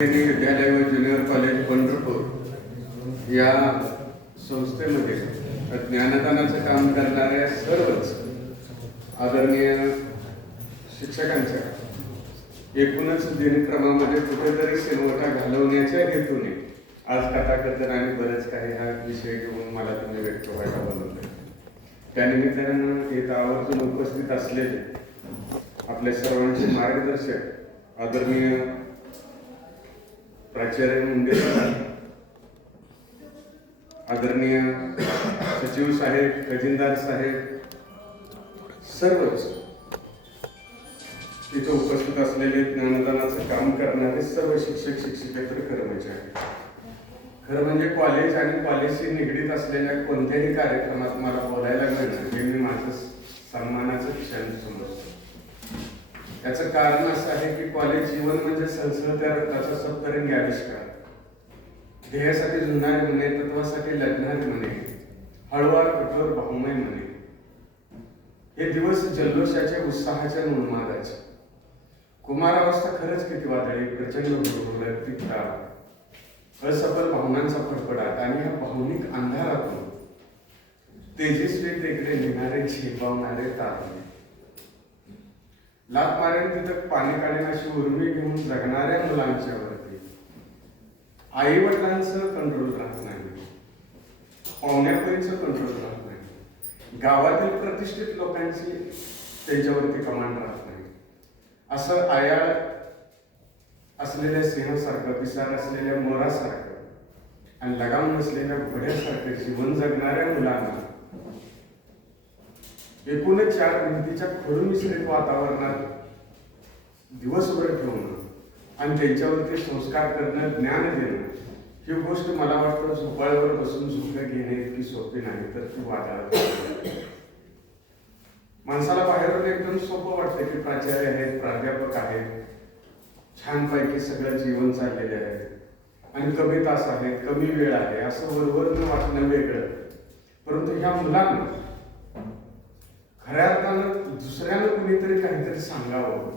विद्यालय व junior college Pandharpur या संस्थेमध्ये ज्ञानदानाचं काम करणाऱ्या सर्वच आदरणीय शिक्षकांच्या एकूणच दिनक्रमामध्ये कुठेतरी सेनवटा घालवण्याच्या हेतूने आज कथाकथन आणि बरेच काही हा विषय घेऊन मला तुम्ही व्यक्त व्हायला बोलवलं. त्यानिमित्तानं इथं आवर्जून उपस्थित असलेले आपल्या सर्वांचे मार्गदर्शक आदरणीय प्राचार्य मुंडे, आदरणीय सचिव साहेब, खजिनदार साहेब, सर्वच इथं उपस्थित असलेले ज्ञानदानाचं काम करणारे सर्व शिक्षक शिक्षकेतर कर्मचारी, खरं म्हणजे कॉलेज आणि कॉलेजशी निगडीत असलेल्या कोणत्याही कार्यक्रमात मला बोलायला मिळणं हे मी माझं सन्मानाचं क्षण समजतो. याचं कारण असं आहे की कॉलेज जीवन म्हणजे संस्कृत्या रक्ताचा सप्तरंगी आविष्कार, ध्येयासाठी झुंजणारे म्हणे, तत्वासाठी लढणारे म्हणे, हळूवार कठोर बहुमय म्हणे. हे दिवस जल्लोषाचे, उत्साहाच्या, उन्मादाचे. कुमारावस्था खरंच किती वादळी, प्रचंड हुरहुर, तीव्र, असफल भावनांचा फडफडाट आणि ह्या भावनिक अंधारातून तेजस्वीतेकडे नेणारे, झेपावणारे तारणे. लात मारेन तिथं पाणी काढेन अशी उर्मी घेऊन जगणाऱ्या मुलांच्या वरती आई वडिलांचं कंट्रोल राहत नाही, पाहुण्यापरीचं कंट्रोल राहत नाही, गावातील प्रतिष्ठित लोकांची त्यांच्यावरती कमांड राहत नाही. असं आयाळ असलेल्या सिंहासारखं, पिसार असलेल्या मोरासारखं आणि लगाम नसलेल्या घोड्यासारखं जीवन जगणाऱ्या मुलांना एकूणच 4 भिंतीच्या खडूमिश्रित वातावरणात दिवसभर ठेवणं आणि त्यांच्यावरती संस्कार करणं, ज्ञान देणं, ही गोष्ट मला वाटतं झोपाळ्यावर बसून झोपं घेणे इतकी सोपी नाही, तर ती वाटायला. माणसाला बाहेरून एकदम सोपं वाटतं की प्राचार्य आहेत, प्राध्यापक आहेत, छानपैकी सगळं जीवन चाललेले आहे आणि कमी तास आहेत, कमी वेळ आहे, असं वरवरनं वाटणं वेगळं. परंतु ह्या मुलांना खऱ्या अर्थानं दुसऱ्यानं कुणीतरी काहीतरी सांगावं,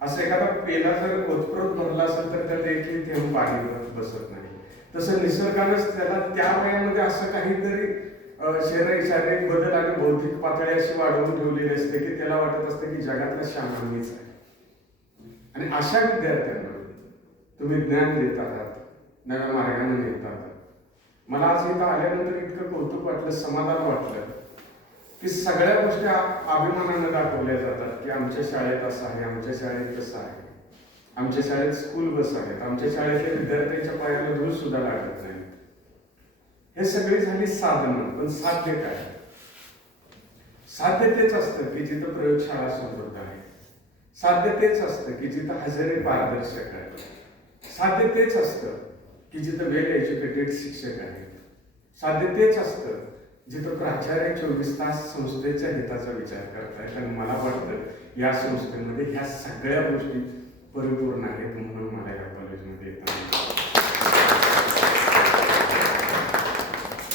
असं एखादा पेला जर ओतप्रत भरला असेल तर त्यात देखील थेंब पाणी बसत नाही. तसं निसर्गानंच त्याला त्या वयामध्ये असं काहीतरी शारीरिक बदल आणि बौद्धिक पातळी अशी वाढवून ठेवलेली असते की त्याला वाटत असते की जगातला शामा मीच आहे. आणि अशा विद्यार्थ्यांना तुम्ही ज्ञान देत आहात, नव्या मार्गाने नेत आहात. मला आज इथं आल्यानंतर इतकं कौतुक वाटलं, समाधान वाटलं की सगळ्या गोष्टी अभिमानानं दाखवल्या जातात की आमच्या शाळेत असं आहे, आमच्या शाळेत तसं आहे, आमच्या शाळेत स्कूल बस आहेत, आमच्या शाळेतल्या विद्यार्थ्यांच्या पायाला धूळ सुद्धा लागत नाही. हे सगळी झाली साधनं, पण साध्य काय? साध्य तेच असतं की जिथं प्रयोगशाळा समृद्ध आहे, साध्य तेच असतं की जिथं हजेरी पारदर्शक आहे, साध्य तेच असतं की जिथं वेल एज्युकेटेड शिक्षक आहेत, साध्य तेच असतं जिथं प्राचार्य 24 तास संस्थेच्या हिताचा विचार करतायत. आणि मला वाटतं या संस्थेमध्ये ह्या सगळ्या गोष्टी परिपूर्ण आहेत, म्हणून मला या कॉलेजमध्ये येतात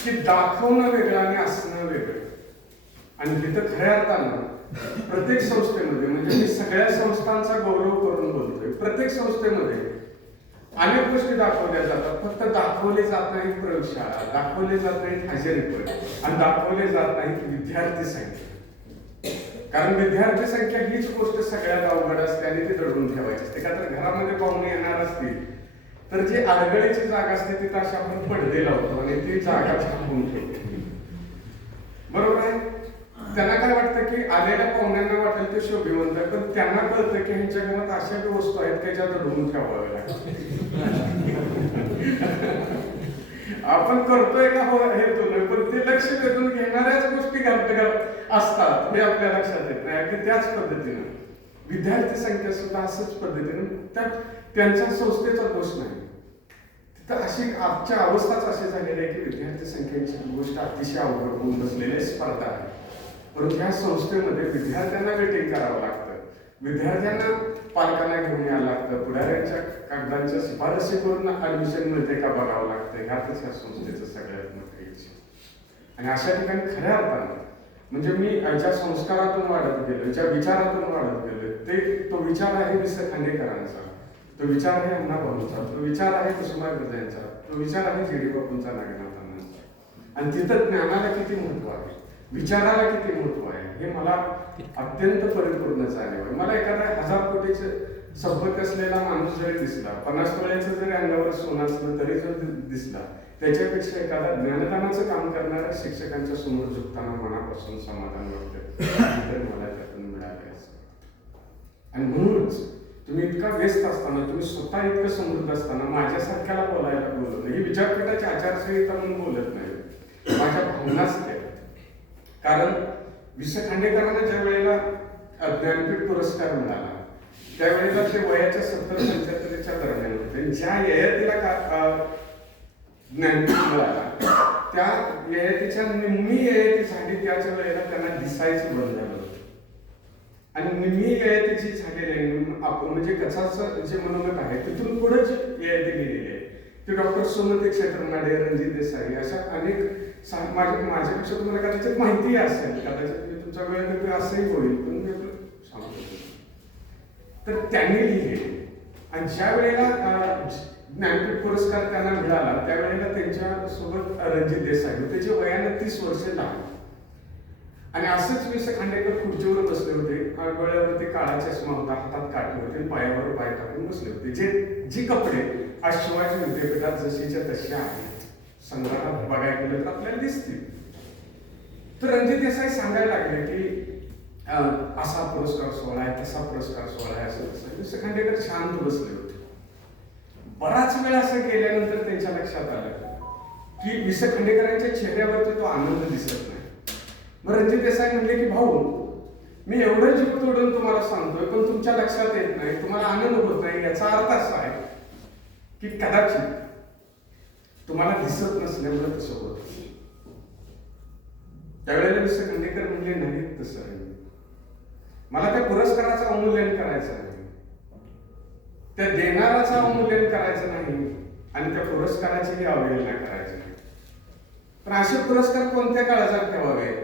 की दाखवणं वेगळं आणि असणं वेगळं. आणि तिथं खऱ्या अर्थानं प्रत्येक संस्थेमध्ये, म्हणजे मी सगळ्या संस्थांचा गौरव करून बोलतोय, प्रत्येक संस्थेमध्ये अनेक गोष्टी दाखवल्या जातात. फक्त दाखवले जात नाहीत प्रयोगशाळा, दाखवले जात नाहीत हजेरीपट, आणि दाखवले जात नाहीत विद्यार्थी संख्या. कारण विद्यार्थी संख्या हीच गोष्ट सगळ्यात अवघड असते आणि ती दडवून ठेवायची असते. का तर घरामध्ये पाहुणे येणार असतील तर जी अडगळीची जागा असते तिथं अशा आपण पडदे लावतो आणि ती जागा झाकून ठेवतो, बरोबर आहे. त्यांना काय वाटतं की आलेल्या पाहुण्यांना वाटेल ते शोभिवंत, पण त्यांना कळतं की ह्यांच्या घरात अशा बी वस्तू आहेत की ज्या दडवून ठेवाव्या लागतात. आपण करतोय का हो हे तुम्ही, पण ते लक्ष वेधून घेणाऱ्याच गोष्टी असतात हे आपल्या लक्षात येत नाही. अगदी त्याच पद्धतीनं विद्यार्थी संख्या सुद्धा असंच पद्धतीनं त्यांच्या संस्थेचा दोष नाही. तिथं अशी आजच्या अवस्थाच अशी झालेली आहे की विद्यार्थी संख्येची गोष्ट अतिशय अवघड होऊन बसलेली स्पर्धा आहे. परंतु ह्या संस्थेमध्ये विद्यार्थ्यांना वेटिंग करावं लागतं, विद्यार्थ्यांना पालकांना घेऊन यावं लागतं, पुढाऱ्यांच्या कागदांच्या शिफारशी करून ऍडमिशन मिळते का बघावं लागतं. ह्यातच ह्या संस्थेचं सगळ्यात मोठं यश. आणि अशा ठिकाणी खऱ्या अर्थानं म्हणजे मी ज्या संस्कारातून वाढत गेलो, ज्या विचारातून वाढत गेलो, तो विचार आहे वि. स. खांडेकरांचा तो विचार आहे अण्णा भाऊंचा, तो विचार आहे कुसुमाग्रज यांचा, तो विचार आहे जी.डी. बापूंचा, नागनाथ अण्णांचा. आणि तिथं ज्ञानाला किती महत्व आहे, विचाराला किती महत्व आहे, हे मला अत्यंत परिपूर्ण जाणीव आहे. मला एखादा 1000 कोटीचं संपत्ती असलेला माणूस जरी दिसला, 50 तोळ्याचं जरी अंगावर सोनं असलं तरी जर दिसला, त्याच्यापेक्षा एखादा ज्ञानदानाचं काम करणाऱ्या शिक्षकांच्या समोर झुकताना मनापासून समाधान वाटतं तर मला त्यातून मिळालं असं. आणि म्हणूनच तुम्ही इतका व्यस्त असताना, तुम्ही स्वतः इतकं समृद्ध असताना माझ्यासारख्याला बोलायला बोलत नाही. ही विद्यापीठाची आचारसंहिता म्हणून बोलत नाही, माझ्या भावनाच त्या. कारण वि. स. खांडेकरांना ज्या वेळेला ज्ञानपीठ पुरस्कार मिळाला त्यावेळेला ते वयाच्या 70-75च्या दरम्यान होते. ज्या ययातीला ज्ञानपीठ मिळाला त्या ययातीच्या निम्मी ययाती झाली त्याच्या वेळेला त्यांना दिसायचं बंद झालं होतं. आणि निम्मी ययातीची झालेली आपण म्हणजे कथाचं जे मनोगत आहे तिथून पुढेच ययाती लिहिलेली आहे. ते डॉक्टर सोमती क्षेत्रनाडे, रणजित देसाई अशा अनेक माझ्यापेक्षा तुम्हाला कदाचित माहिती असेल, कदाचित मी तुमच्या वेळेला असंही होईल, पण मी सांगतो. तर त्यांनी लिहिले. आणि ज्या वेळेला ज्ञानपीठ पुरस्कार त्यांना मिळाला त्यावेळेला त्यांच्या सोबत रणजित देसाई होते, जे वयाने 30 वर्ष लहान. आणि असंच वि. स. खांडेकर खुर्चीवर बसले होते, डोळ्यावरती काळा चष्मा होता, हातात काठी होते, पायावर पाय टाकून बसले होते. जी कपडे आज शिवाजी विद्यापीठात जशीच्या तशी आहेत, संग्रहात बघायला गेलं तर आपल्याला दिसतील. तर रणजित देसाई सांगायला लागले की असा पुरस्कार सोहळा आहे, तसा पुरस्कार सोहळा आहे, असं तसं. वि. स. खांडेकर शांत बसले होते. बराच वेळ असं केल्यानंतर त्यांच्या लक्षात आलं की वि. स. खांडेकरांच्या चेहऱ्यावरती तो आनंद दिसत नाही. मग रणजित देसाई म्हणले की भाऊ, मी एवढं जीव तोडून तुम्हाला सांगतोय पण तुमच्या लक्षात येत नाही, तुम्हाला आनंद होत नाही. याचा अर्थ असा आहे की कदाचित तुम्हाला दिसत नसल्यामुळे तसं होत. त्यावेळेला वि. स. खांडेकर म्हणले नाही, तसं मला त्या पुरस्काराचं अवमूल्यन करायचं नाही, त्या देणाराचं अवमूल्यन करायचं नाही आणि त्या पुरस्काराचीही अवहेलना करायची नाही. पण असे पुरस्कार कोणत्या काळात ठेवावे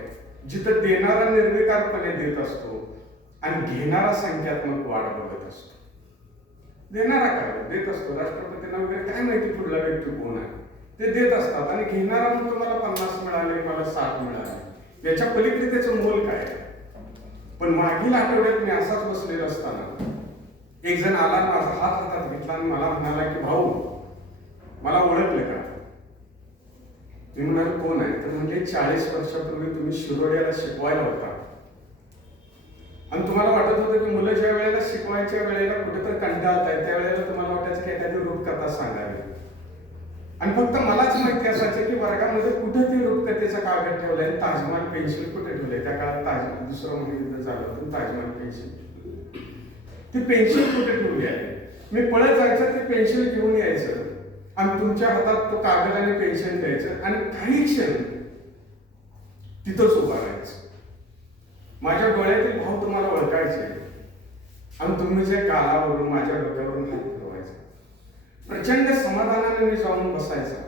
जिथं देणारा निर्विकारपणे देत असतो आणि घेणारा संख्यात्मक वाढ बघत असतो. देणारा काय देत असतो, राष्ट्रपतींना वगैरे काय माहिती पुढला व्यक्ती कोण आहे, ते देत असतात. आणि घेणारा मग तुम्हाला 50 मिळाले, मला 60 मिळाले, याच्या पलीकडे त्याचं मोल काय. पण मागील आठवड्यात मी असाच बसलेला असताना एक जण आला, माझा हात हातात घेतला आणि मला म्हणाला की भाऊ, मला ओळखलं का? मी म्हणाल कोण आहे? तर म्हणजे 40 वर्षापूर्वी तुम्ही शिरोड्याला शिकवायला होता आणि तुम्हाला वाटत होतं की मुलं ज्या वेळेला शिकवायच्या वेळेला कुठेतरी कंटाळत आहेत त्यावेळेला तुम्हाला वाटायचं की एखादी रूपकथा सांगावी. आणि फक्त मलाच माहिती असायचं की वर्गामध्ये कुठे ती रूपकथेचा कागद ठेवलाय, ताजमहाल पेन्सिल कुठे ठेवलंय. त्या काळात दुसरं महायुद्ध झालं होतं, ताजमहाल पेन्सिल, ती पेन्सिल कुठे ठेवली आहे. मी पळत जायचं, ते पेन्सिल घेऊन यायचं आणि तुमच्या हातात तो कागद आणि पेन्सिल द्यायचं आणि काही क्षण तिथंच उभा राहायचं. माझ्या डोळ्यातील भाव तुम्हाला ओळखायचे आणि तुम्ही जे गालावरून माझ्या डोक्यावरून हात फिरवायचा. प्रचंड समाधानाने मी जाऊन बसायचा.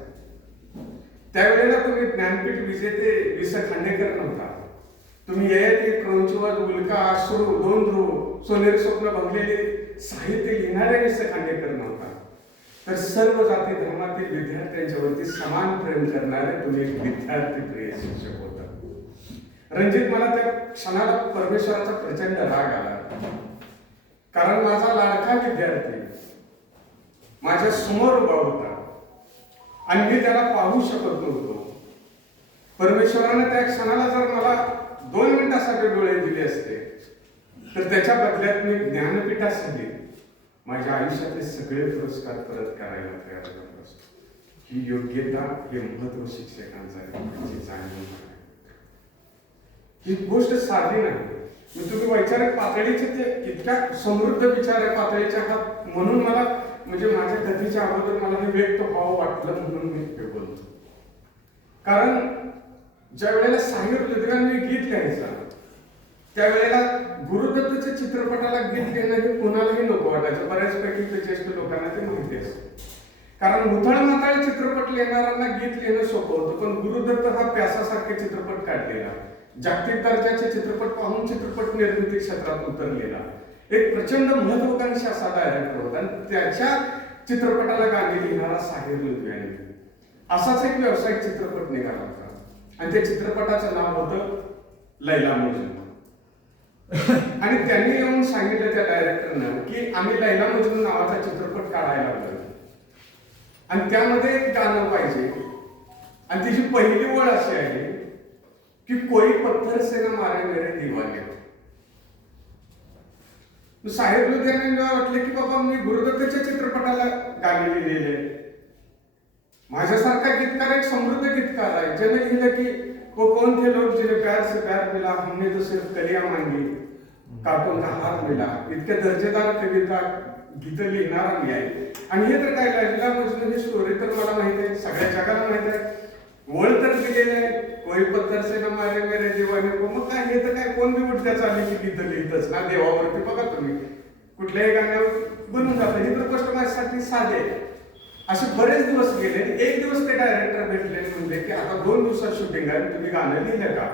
त्यावेळेला तुम्ही ज्ञानपीठ विजेते वि. स. खांडेकर नव्हता, तुम्ही ययाती, क्रौंचवत, उल्का, अश्रू, दोन ध्रुव, सोनेरी स्वप्न बघलेले साहित्य लिहिणारे वि. स. खांडेकर नव्हता, तर सर्व जाती धर्मातील विद्यार्थ्यांच्यावरती समान प्रेम करणारे तुम्ही एक विद्यार्थी प्रिय शिक्षक होता. रणजित, मला त्या क्षणाला परमेश्वराचा प्रचंड राग आला, कारण माझा लाडका विद्यार्थी माझ्या समोर उभा होता आणि मी त्याला पाहू शकत नव्हतो. परमेश्वराने त्या क्षणाला जर मला 2 मिनिटासाठी डोळे दिले असते तर त्याच्या बदल्यात मी ज्ञानपीठासाठी माझ्या आयुष्यातले सगळे पुरस्कार परत करायला तयार झालो असतो. ही योग्यता, हे महत्व शिक्षकांचं आहे, जाणीव आहे. ही गोष्ट साधी नाही. तुम्ही वैचारिक पातळीचे ते इतक्या समृद्ध विचार पातळीच्या आहात म्हणून मला म्हणजे माझ्या कथेच्या अगोदर मला हे व्यक्त व्हावं वाटलं म्हणून मी हे बोलतो. कारण ज्या वेळेला साहिर लुधियानवी गीत लिहायचा त्यावेळेला गुरुदत्तच्या चित्रपटाला गीत लिहिणं हे कोणालाही नको वाटायचं. बऱ्याचपैकी ज्येष्ठ लोकांना ते माहिती असतं. कारण मुथळ माताळ चित्रपट लिहिणाऱ्यांना गीत लिहिणं सोपं होतं, पण गुरुदत्त हा प्यासासारखे चित्रपट काढलेला, जागतिक दर्जाचे चित्रपट पाहून चित्रपट निर्मिती क्षेत्रात उतरलेला एक प्रचंड महत्वाकांक्षी असा डायरेक्टर होता आणि त्याच्या चित्रपटाला गाणी लिहिणारा साहिर लुधियाने. असाच एक व्यावसायिक चित्रपट निघाला होता आणि त्या चित्रपटाचं नाव होतं लैला मजनू. आणि त्यांनी येऊन सांगितलं त्या डायरेक्टरनं की आम्ही लैला मजनू नावाचा चित्रपट काढायला लागलो आणि त्यामध्ये एक गाणं पाहिजे. आणि तिची पहिली ओळ अशी आहे की कोई पत्थर से ना मारे मेरे दीवाने. साहेब लुधियाना वाटले की बाबा मी गुरुदत्तच्या चित्रपटाला गाणी लिहिलेले. माझ्यासारखा गीतकार एक समृद्ध गीतकार आहे ज्याने लिहिलं की वो कौन थे लोग जिन्हें प्यार से प्यार मिला, हमने तो सिर्फ कलियां मांगी, काटों का हार मिला. इतक्या दर्जेदार कविता गीतं लिहिणारा मी आहे. आणि हे तर काय लैला मजनू ही स्टोरी तर मला माहित आहे, सगळ्या जगाला माहित आहे, वळ तर दिलेलं आहे, कोई पत्थर से ना मारे मेरे दीवाने को. मग काय हे तर काय कोण बी उठत्या चालली की गीतं लिहितच ना देवावरती. बघा तुम्ही कुठल्याही गाण्यावर बनून जातं. ही तर गोष्ट माझ्यासाठी साधे. असे बरेच दिवस गेले. एक दिवस ते डायरेक्टर भेटले म्हणजे की आता 2 दिवसात शूटिंग आहे, तुम्ही गाणं लिहिलं का?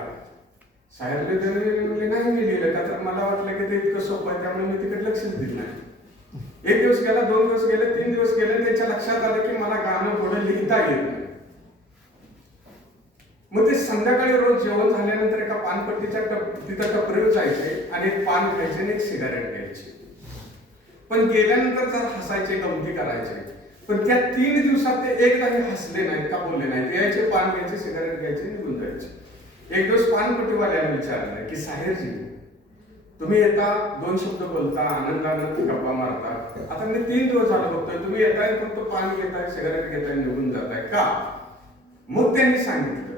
साहेब म्हणले नाही मी लिहिलं का. तर मला वाटलं की ते इतकं सोपं आहे त्यामुळे मी तिकडे लक्षच दिलं नाही. 1 दिवस गेला, 2 दिवस गेले, 3 दिवस गेले. त्याच्या लक्षात आलं की मला गाणं पुढे लिहिता येत नाही. मग ते संध्याकाळी रोज जेवण झाल्यानंतर एका पानपट्टीच्या तिथं टपरीवर जायचे आणि एक पान खायचे आणि एक सिगारेट घ्यायचे. पण गेल्यानंतर जर हसायचे, गमती करायचे. पण त्या 3 दिवसात ते एकदाही हसले नाहीत का बोलले नाहीत. यायचे, पान घ्यायचे, सिगारेट घ्यायचे, निघून जायचे. एक दिवस पानपट्टीवाल्याने विचारलं की साहेबजी तुम्ही येता, 2 शब्द बोलता, आनंदानं गप्पा मारता. आता मी 3 दिवस झालं बघतोय तुम्ही येताय फक्त पान घेताय, सिगारेट घेताय, निघून जाताय का? मग त्यांनी सांगितलं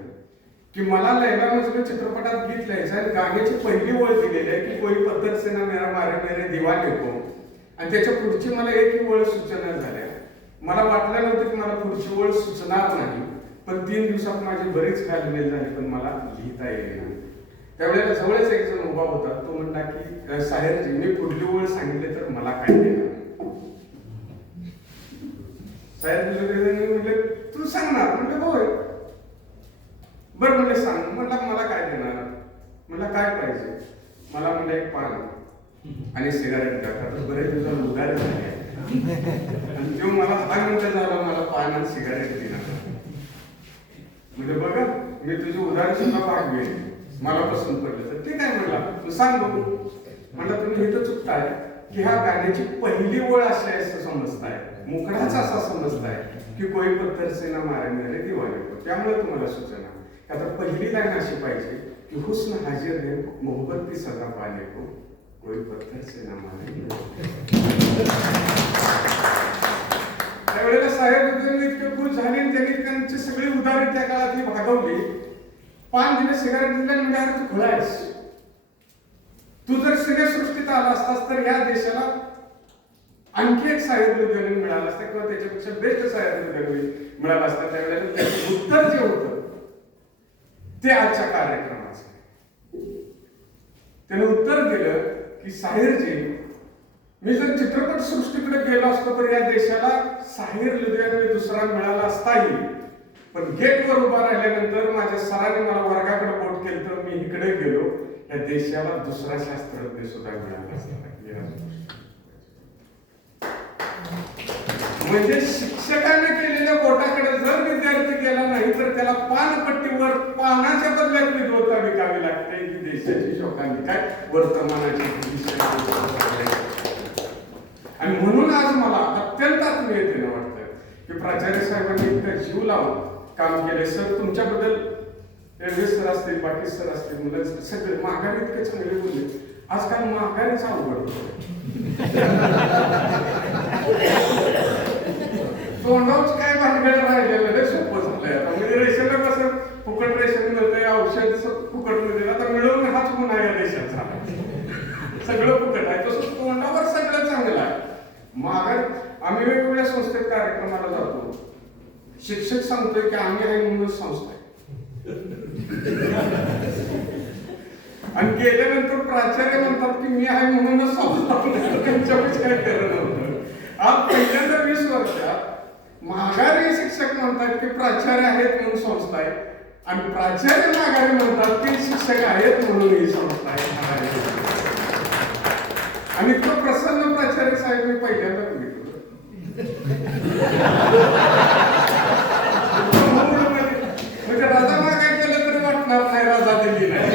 की मला लैला मजनू चित्रपटात गीत लिहायचं आणि गाण्याची पहिली ओळ दिलेली आहे की कोई पत्थर से ना मेरा मारे मेरे दीवाने को. आणि त्याच्या पुढची मला एकही ओळ सूचना झाल्या. मला वाटलं नव्हतं की मला पुढची ओळ सुचणार नाही. पण 3 दिवसात माझी बरीच घालमेल झाली पण मला लिहिता येईल नाही. त्यावेळेला जवळच एक जण उभा होता. तो म्हणला की साहेबजी मी पुढली ओळ सांगितले तर मला काय देणार? साहेब म्हणले तू सांगणार. म्हणलं होय. बरं म्हणले सांग. म्हटलं मला काय देणार? म्हणलं काय पाहिजे? मला म्हणलं एक पान आणि सिगारेट द्या. बरेच दिवसात उधार झाले आणि तो मला 10 मिनिटं झालं मला पान आणि सिगारेट दिला. म्हणजे बघा मी तुझी उधार सुद्धा भाग घेईन, मला पसंत पडलं तर ठीक आहे. म्हणला तू सांग बघू. म्हणलं तुम्ही इथं चुकताय की ह्या गाण्याची पहिली ओळ अशी आहे असं समजताय, मुकडाच असा समजताय की कोई पत्थर से ना मारे मेरे दीवाने को. त्यामुळे तुम्हाला सूचना आता पहिली लाईन अशी पाहिजे की हुस्न हाजिर है मोहब्बत की सदा पाने को, कोई पत्थर से ना मारे. त्यावेळेला साहेब इतके खुश झाले आणि त्यांनी त्यांची सगळी उदाहरण त्या काळातली भागवली. पान दिले, सिगारेट दिले म्हणजे अरे तू खुळा आहेस. तू जर सिनेसृष्टीत आला असतास तर या देशाला आणखी एक साहेब लुधियाना मिळाला असता किंवा त्याच्यापेक्षा बेस्ट साहेब लुधियाना मिळाला असता. त्यावेळेला त्याचं उत्तर जे होतं ते आजच्या कार्यक्रमाचं. त्याने उत्तर दिलं की साहिरजी मी जर चित्रपट सृष्टीकडे गेलो असतो तर या देशाला साहिर लुधियाना दुसरा मिळाला असताही. पण गेटवर उभा राहिल्यानंतर माझ्या सरांनी मला वर्गाकडे बोट केलं तर मी इकडे गेलो. या देशाला दुसरा शास्त्रज्ञ सुद्धा मिळाला असता. म्हणजे शिक्षकांनी केलेल्या बोटाकडे जर विद्यार्थी गेला नाही तर त्याला पानपट्टीवर पानाच्या बदल्यात विद्वत्ता विकावी लागते की देशाची शोकांनी काय वर्तमानाची. आणि म्हणून आज मला अत्यंत आत्मीयतेने वाटतं की प्राचार्य साहेबांनी इतकं जीव लावून काम केले. सर तुमच्याबद्दल रेल्वे सर असतील, बाकी सर असतील, मुलं सगळे माघारी इतके चांगले बोलले. आजकाल माघारीच अवघड होतो. तोंडावच काय भानगड राहिलेलं सोपं झालंय आता. म्हणजे रेशनला कसं फुकट रेशन मिळतंय, औषध फुकट मिळते. आता मिळवून हाच गुन्हा या देशाचा. सगळं फुकट आहे तसं तोंडावर सगळं चांगलं आहे. माघार आम्ही वेगवेगळ्या संस्थेत कार्यक्रमाला जातो. शिक्षक सांगतोय की आम्ही आहे म्हणूनच संस्था आहे. आणि गेल्यानंतर प्राचार्य म्हणतात की मी आहे म्हणूनच संस्था. त्यांच्यापेक्षा काय खरं नव्हतं. आज पहिल्यांदा 20 वर्षात माघारी शिक्षक म्हणतात की प्राचार्य आहेत म्हणून संस्था आहे आणि प्राचार्य माघारी म्हणतात की शिक्षक आहेत म्हणून ही संस्था आहे. आणि तो प्रसन्न प्राचार्य साहेब मी पहिल्यांदा बघितलं. म्हणजे राजा मला काय केलं तरी वाटणार नाही राजा दिल्ली नाही.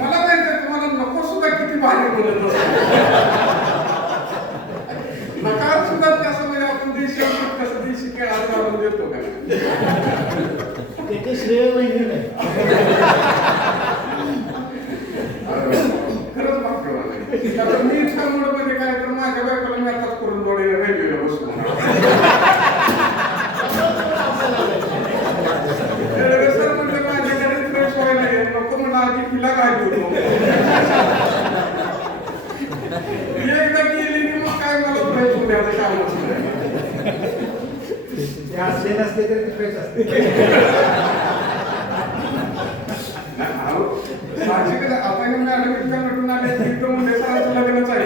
मला माहिती तुम्हाला नको सुद्धा किती भारी बोलत असतो. नकार सुद्धा कसं म्हणजे आपण देशी कसं देशी खेळात घालून देतो का त्याचे श्रेय वहिनी नाही. खरंच भाग्यवान आहे. मी इतका मूडमध्ये काय तर माझ्या बायकोला मी आताच करून जोडायला रेल्वेला बसलो. रेल्वे सर म्हणजे माझ्याकडे फ्रेश व्हायला येईल नको म्हणून आधी तिला काय बोलतो. एकदा गेली की मग काय मला फ्रेश होण्याचं कामच नाही. असले नसले तरी ते फ्रेश असते. साहजिकच आता मॅडम इतका नटून आले की तो म्हणजे सरांचं लग्नच आहे.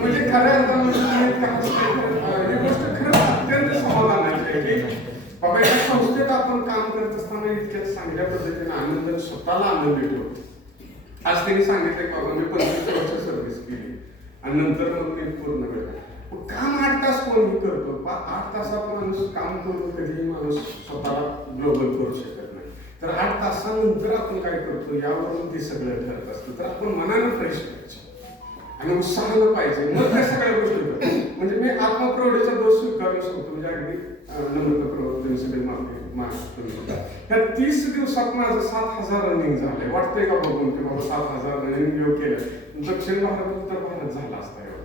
म्हणजे खऱ्या अर्थाने ही गोष्ट खरंच अत्यंत समाधानाची आहे की बाबा या संस्थेत आपण काम करत असताना इतक्या चांगल्या पद्धतीने आनंद स्वतःला आनंद येतो. आज त्यांनी सांगितलं बाबा मी 25 वर्ष सर्व्हिस केली आणि नंतर मी पूर्ण वेळ काम 8 तास कोणीही करतो. 8 तासात माणूस काम करून कधीही माणूस स्वतःला ग्लोबल करू शकत नाही. तर 8 तासानंतर आपण काय करतो यावरून ते सगळं ठरत असतं. तर आपण मनानं फ्रेश पाहिजे आणि उत्साहानं पाहिजे मग त्या सगळ्या गोष्टी होतात. म्हणजे मी आत्मप्रौढीचा दोष स्वीकारून सांगतो. म्हणजे अगदी नम्रतापूर्वक सगळे माफी. त्या 30 दिवसात माझं 7,000 रनिंग झालंय. वाटतंय का बघून की बाबा 7,000 रनिंग योग केलं दक्षिण भारत उत्तर भारत झाला असता एवढं.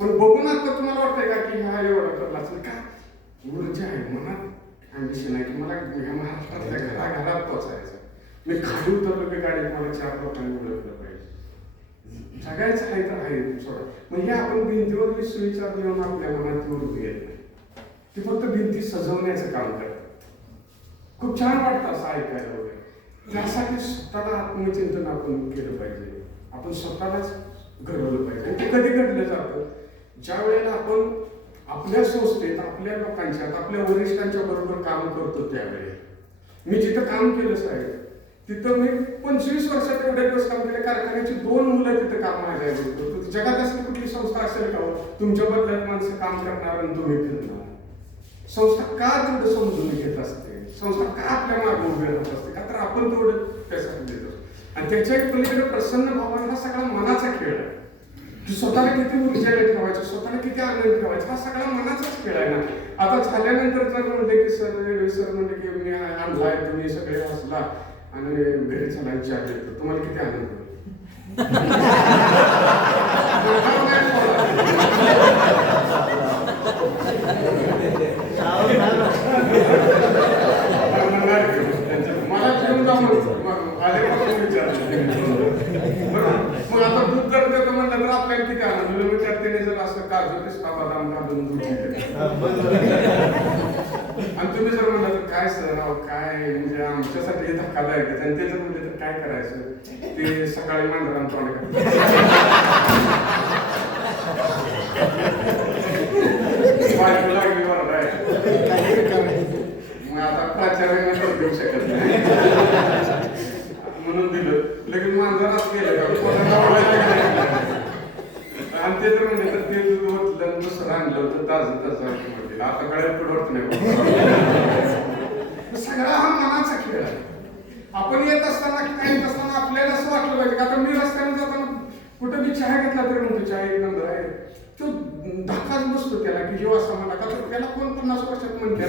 पण बघून आता तुम्हाला वाटतंय का की हा एवढा करला असेल का ऊर्जा आहे मनात अँबिशन आहे की मला ह्या महाराष्ट्रातल्या घरात पोचायचं. मी खाली उतरलो की गाडीत मला 4 लोकांनी ओळखलं पाहिजे. जगायचं आहे तर आहे सोडा. म्हणजे आपण भिंतीवर सुविचार देऊन आपल्या मनात तेवढं येत नाही. ते फक्त भिंती सजवण्याचं काम करतात. खूप छान वाटतं असं ऐकायला वगैरे. त्यासाठी स्वतःला आत्मचिंतन आपण केलं पाहिजे. आपण स्वतःलाच घडवलं पाहिजे. आणि ते कधी घडलं जातं ज्या वेळेला आपण आपल्या संस्थेत आपल्या लोकांच्यात आपल्या वरिष्ठांच्या बरोबर काम करतो त्यावेळेला. मी जिथं काम केलं साहेब तिथं मी 25 वर्षात एवढे दिवस काम केले. कारखान्याची 2 मुलं तिथं काम माझ्या होतो. जगात असली कुठली संस्था असेल का तुमच्या बदल्यात माणसं काम करणार आणि तुम्ही फिरणार. संस्था का तेवढं समजून घेत असते. संस्था का आपल्या मागे उभी राहत असते का तर आपण तेवढं त्यासाठी देतो. आणि त्याच्या एक पलीकडे प्रसन्न भावना हा सगळा मनाचा खेळ आहे. स्वतःला किती ऊर्जेला ठेवायचं स्वतःला किती आनंद ठेवायचा हा सगळा मनाचाच खेळ आहे ना. आता झाल्यानंतर जर म्हणले की सर म्हणले की मी आणलाय तुम्ही सगळे हसला आणि घरी चला चहा देतो तुम्हाला किती आनंद होईल. मला घेऊन जा आल्यापासून विचारलं. मग आता दूध जर देतो म्हणलं तर आपल्याला किती आनंद होईल. त्याने जर असं काजू पिस्ता बदाम घालून दूध आणि तुम्ही जर म्हणलं तर काय सर काय म्हणजे आमच्यासाठी धक्कादायक आहे. आणि ते जर म्हणले तर काय करायचं ते सकाळी मांजरांचं बायको लागली बरोबर आहे. मग आता प्राचार्यांना तर देऊ शकत नाही म्हणून दिलं. लगेच मांजरात गेलं आणि ते तर म्हणजे तर ते दूध होतं दुसरं आणलं होतं ताजं आता कळ्यात पुढवत नाही. सगळा हा मनाचा खेळ आहे. आपण येत असताना काही येत असताना आपल्याला असं वाटलं पाहिजे का आता मी रस्त्याने जाताना कुठं मी चहा घेतला तरी म्हणतो चहा 1 नंबर आहे. तो धक्काच बसतो त्याला की जेव्हा असं म्हणा का तर त्याला कोण 50 वर्षात म्हणते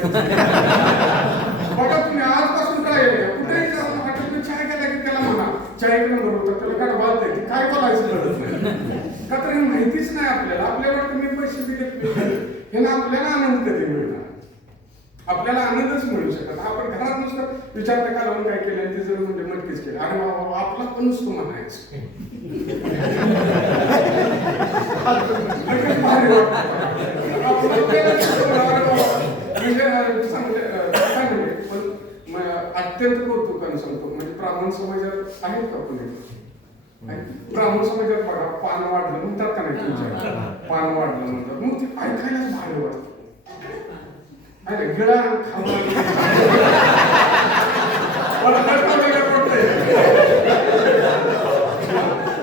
बघा तुम्ही आजपासून काय कुठेही जाऊन हॉटेल चहा घेतला की त्याला म्हणा चहा 1 नंबर होता. त्याला काय बात आहे की काय बोलायचं कळत नाही का तर हे माहितीच नाही आपल्याला. आपल्याला वाटतं मी पैसे दिले हे ना आपल्याला आनंद कधी मिळणार. आपल्याला आनंदच मिळू शकत. आपण घरात नुसतं विचार काढून काय केलं आणि ते जर म्हणजे मटकीच केलं अरे बाबा आपला पण नुसतं म्हणायचं. भारी वाटतं. आपलं केलं म्हणजे चांगले काय म्हणजे पण अत्यंत कौतुकाने सांगतो म्हणजे ब्राह्मण समाजात आहेत का कोणी? ब्राह्मण समाजात बघा पान वाढलं म्हणतात का नाही तुमच्या पान वाढलं म्हणतात मग ते ऐकायलाच भारी वाटतं. अरे गिळा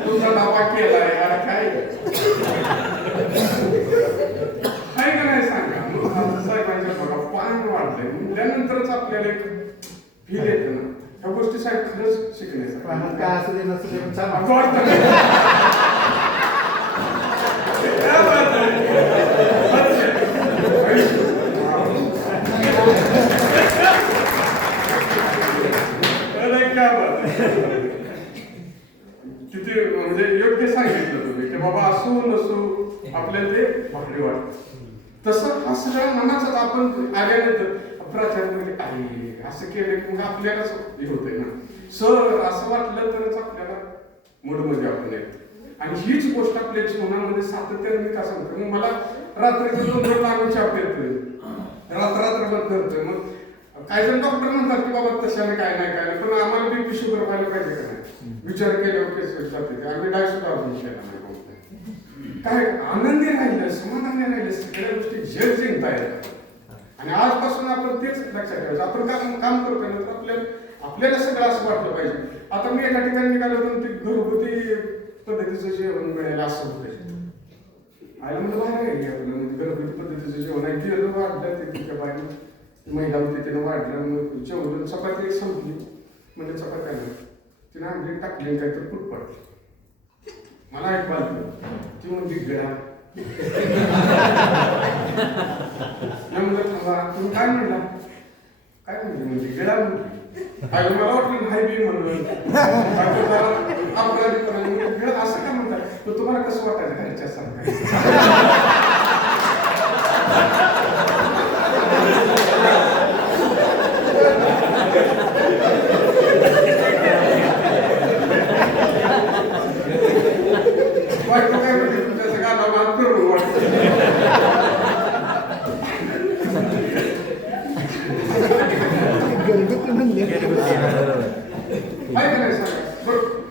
तुमचा डाबा केलाय यार काय का नाही सांगा. साहेबांच्या बघा पान वाढलंय त्यानंतरच आपल्याला एक फील येतं ना ह्या गोष्टी साहेब खरंच शिकण्याचं काय असू दे नसू दे छान किती म्हणजे योग्य सांगितलं तुम्ही की बाबा असू नसू आपल्याला ते भारी वाटतं. तसं हा सगळा मनाचाच आपण आल्यानंतर प्राचार्य काही असं केलं की मग आपल्यालाच हे होतंय ना सर असं वाटलं तरच आपल्याला मूडमध्ये आपण येतो. आणि हीच गोष्ट आपल्या जीवनामध्ये सातत्याने मी का सांगतो मग मला रात्रीचं 2 आम्ही चहा पेतोय रात्रभर करतोय. मग काही जण डॉक्टर म्हणतात की बाबा तशाने काय नाही पण आम्हाला बीपी शुगर व्हायला पाहिजे का नाही विचार केल्यावर केस जाते आम्ही डाय सुद्धा अजून केला नाही काय आनंदी राहिलं समाधानी राहिलं सगळ्या गोष्टी जग जिंकता येतात. आणि आजपासून आपण तेच लक्षात ठेवायचं आपण काम करतोय ना तर आपल्याला सगळं असं वाटलं पाहिजे. आता मी एका ठिकाणी निघालो होतो ते घरगुती पद्धतीचं जेवण मिळेल असं होतं आयला म्हणजे बाहेर आहे आपलं म्हणजे घरगुती पद्धतीचं जेवण आहे गेलं वाढलं ते तिच्या बाहेर महिला होती त्यानं वाढलं मग जेवण चपाती एक संपली म्हणजे चपात्या तिने आमची टाकली काय तर फूट पडली. मला एक बाजू ती म्हणजे गिळा म्हणलं थांबा तुम्ही काय म्हणला काय म्हणजे गिळा म्हटली मला वाटलं हाय बी म्हणून असं काय म्हणतात तर तुम्हाला कसं वाटायचं घरच्या सारखं वाटतं काय म्हणजे तुमच्या गाणं करून वाटतं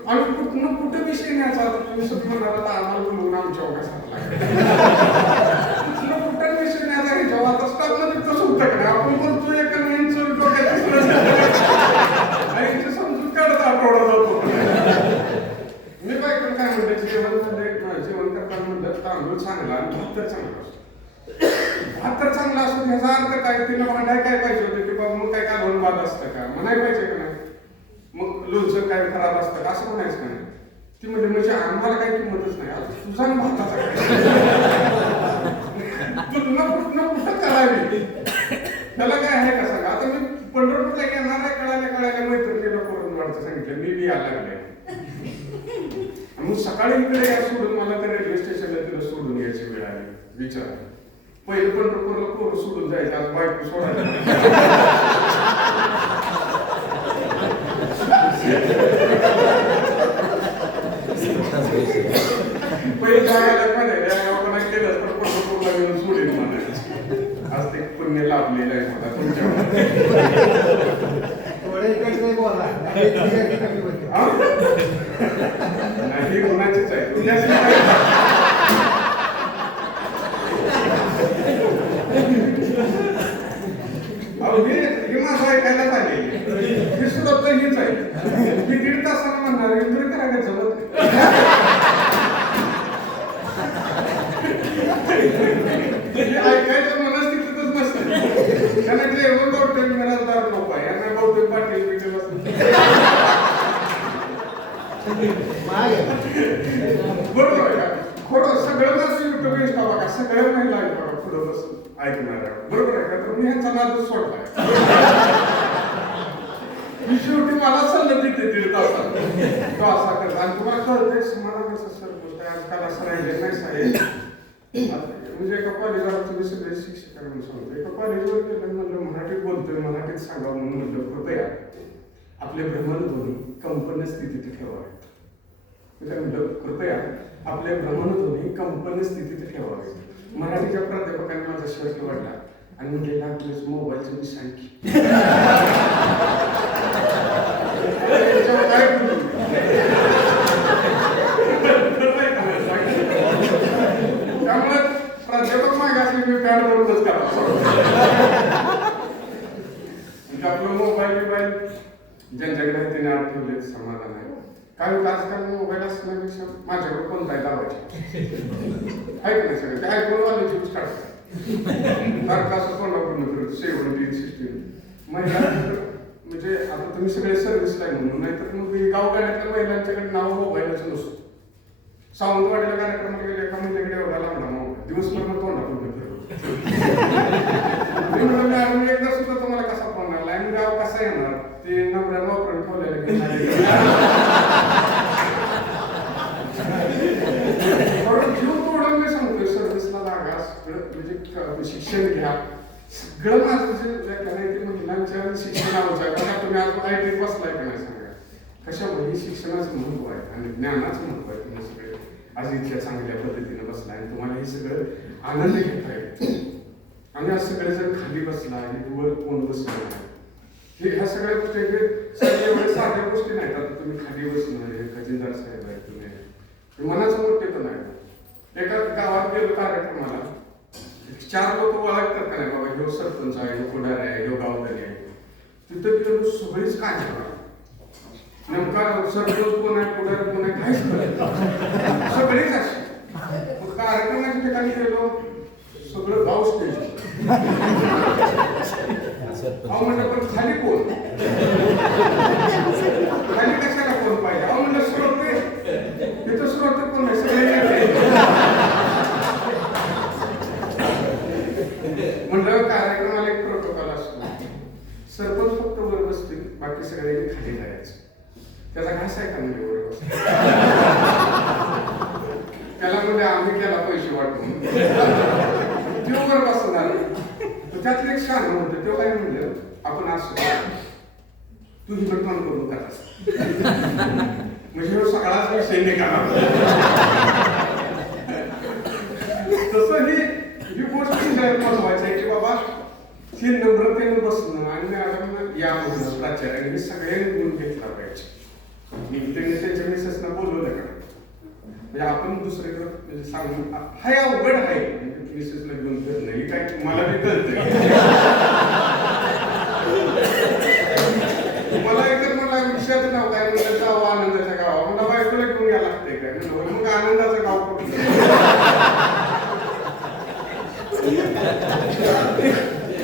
आम्ही कुठं विषय न्यायचा तुम्ही सगळं म्हणाला तर आम्हाला बोलवून आमच्या कुठं विषय न्यायचा हे जेव्हा आता स्टॉक मध्ये तसं होतं का आपण बोलतो एका नवीन समजून काढत आठवडा जातो. मी बायकोला काय म्हणते जेवण करताना म्हणतात तांदूळ चांगला आणि भात तर चांगला असतो. भात तर चांगला असतो ह्याचा अर्थ काय तिला भांडाय काय पाहिजे होते की बाबा मग काय कालवून भात असतं का म्हणायला पाहिजे का नाही मग लोणचं काय खराब असतं का असं म्हणायचं का नाही. ती म्हणजे आम्हाला काही किंमतच नाही आता तुझा भाताचा तुला कुठं करावी त्याला काय आहे का सांगा. आता मी पंढरपूरला येणार आहे कळायला मैत्रिणीला करून वाढतं सांगितलं मी बी यायला लागले मग सकाळी इकडे या सोडून मला त्या रेल्वे स्टेशनला तिला सोडून यायची वेळ आली विचार पहिले पंढरपूरला पोरं सोडून जायचं आज बायको सोडायला पहिले जायला म्हणायला केलं तर पंढरपूरला घेऊन सोडेल म्हणायचं. आज ते पुण्य लाभलेलं आहे मला नाही कोणाचीच आहे हे माझं ऐकायला चालेल हे सुद्धा तर हेच आहे मी 1.5 तासाला म्हणणार इंद्र करायला जमत ऐकायचं मनस्थितीतच नसतं त्यांना जेवण गौतम घरादार नको आहे यांना गौतम पाटील पिठे बरोबर आहे का खोटं सगळं माझं युट्यूब इंस्टा बघा सगळ्या महिला आहेत बघा पुढं बसून ऐकणार बरोबर आहे का तर मी ह्यांचा नादच सोडलाय मी शेवटी मला सल्ला देते 1.5 तासात तो असा करता आणि तुम्हाला कळतंय समाधानाचं सर गोष्ट आजकाल असं राहिले नाही साहेब म्हणजे एका कॉलेजला तुम्ही सगळे शिक्षकांना सांगतो, एका कॉलेजवर गेलं म्हणलं मराठीत बोलतोय, मराठीत सांगा म्हणून म्हणलं कृपया आपले भ्रमणध्वनी कंपन स्थितीत ठेवावे. मी काय म्हणलं, कृपया आपले भ्रमणध्वनी कंपन स्थितीत ठेवावे. मराठीच्या प्राध्यापकांनी माझा शर्ट वाढला आणि म्हणजे लागलेच मोबाईलचं मी सांगी त्यामुळे प्राध्यापक मागे असले मी पॅड करूनच आपलं मोबाईल ज्यांच्याकडे त्याने आत ठेवले समाधान आहे. कारण आजकाल मोबाईल असण्यापेक्षा माझ्याकडे कोणता आहे दावायचे ऐक नाही सगळं ते ऐकून वाले चिप्स काढतात सारखं असं कोंडापूर्ण करत शेवट सिस्टीम महिला म्हणजे आता तुम्ही सगळे सर्व्हिसला आहे म्हणून, नाहीतर मग गावगाड्यातल्या महिलांच्याकडे नाव मोबाईलच नसतो. सावंतवाडीला कार्यक्रमाला गेले एका महिलेकडे एवढा लांबला मोबाईल दिवसभर मग तोंडापूर्ण करत एकदा सुद्धा तुम्हाला कसा फोन आला आणि गाव कसा येणार ते नवऱ्या वापरून ठेवलेलं जीव तोडून मी सांगतोय सर्व्हिसला लागा म्हणजे शिक्षण घ्या. सगळं माझं जे व्याख्यान आहे ते महिलांच्या शिक्षणावरचं आहे. बघा तुम्ही आज IT बसलाय का नाही सांगा, कशामुळे शिक्षणाचं महत्व आहे आणि ज्ञानाचं महत्व आहे. तुम्ही सगळे आज इतक्या चांगल्या पद्धतीने बसलाय आणि तुम्हाला हे सगळं आनंद घेता येतो. आणि आज सगळे जर खाली बसला आणि वर कोण बसला हे ह्या सगळ्या गोष्टी एवढ्या साध्या गोष्टी नाहीत. आता तुम्ही खाली बसणार आहे, खजिनदार साहेब आहे, तुम्ही मनाचं मोठे पण आहे. एका गावात गेलो कार्यक्रमाला, 4 लोक ओळखतात का नाही बाबा ह्यो सरपंच आहे, ह्यो पुढारी आहे, ह्यो गावकरी आहे. तिथं गेलो सगळीच काय नेमका सरपंच कोण आहे, पुढारी कोण आहे काहीच कळत सगळीच अशी. कार्यक्रमाच्या ठिकाणी गेलो सगळं गाव स्टेज अहो म्हणलं पण खाली कोण, खाली कशाला कोण पाहिजे. अहो म्हणलं श्रोते तिथं श्रोते कोण आहे सगळे म्हणलं कार्यक्रमाला एक प्रोटोकॉल असतो. सरपंच फक्त वर बसतील, बाकी सगळ्यांनी खाली जायचं. त्याचा घास आहे का म्हणजे वर बस त्याला म्हणजे आम्ही त्याला पैसे वाटून तो वर बसणार. त्यातलं एक शान म्हणतो तो काय म्हणलं आपण असं तू ही पण करून करत म्हणजे सगळाच विषय निघाला. तसं ही गोष्ट महत्वाची आहे की बाबा ही नम्रतेने बसणं आणि मॅडम या म्हणून प्राचार्य हे सगळ्यांनी गुण घेतला पाहिजे. त्यांनी त्यांच्या मिसेसना बोलवलं का म्हणजे आपण दुसरीकडे म्हणजे सांगून हा अवघड आहे मिसेसला घेऊन फिरणं हे काय मला बी कळतंय. मला एकच मला विषयाचं नाव काय म्हणलं जावं आनंदाच्या गावा मला बायकोला घेऊन या लागते काय म्हणलं मग आनंदाचं गाव करून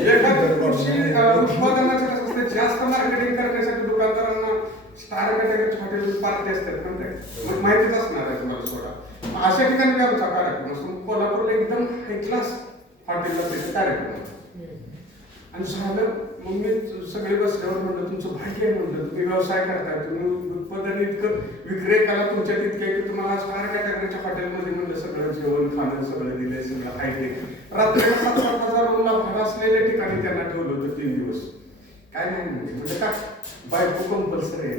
एखाद्या गोष्टी उत्पादनाचं कसं असतं जास्त मार्केटिंग करण्यासाठी दुकानदारांना स्टार कॅटेगरी हॉटेल पार्टी असतात पण मग माहितीच असणार आहे तुम्हाला सोडा. अशा ठिकाणी काय आमचा कार्यक्रम असतो कोल्हापूरला एकदम हाय क्लास हॉटेलला त्याचे कार्यक्रम आणि झालं. मग मी सगळे बसल्यावर म्हटलं तुमचं भाग्य आहे म्हटलं तुम्ही व्यवसाय करताय, तुम्ही उत्पादन इतकं विक्रेताला तुमच्या तितके की तुम्हाला स्टार कॅटेगरीच्या हॉटेलमध्ये म्हणलं सगळं जेवण खाणं सगळं दिलंय सगळं आहे. रात्री 7,000 रूमला भाडं असलेल्या ठिकाणी त्यांना ठेवलं होतं 3 दिवस. काय नाही म्हणजे का बायको कंपल्सरी आहे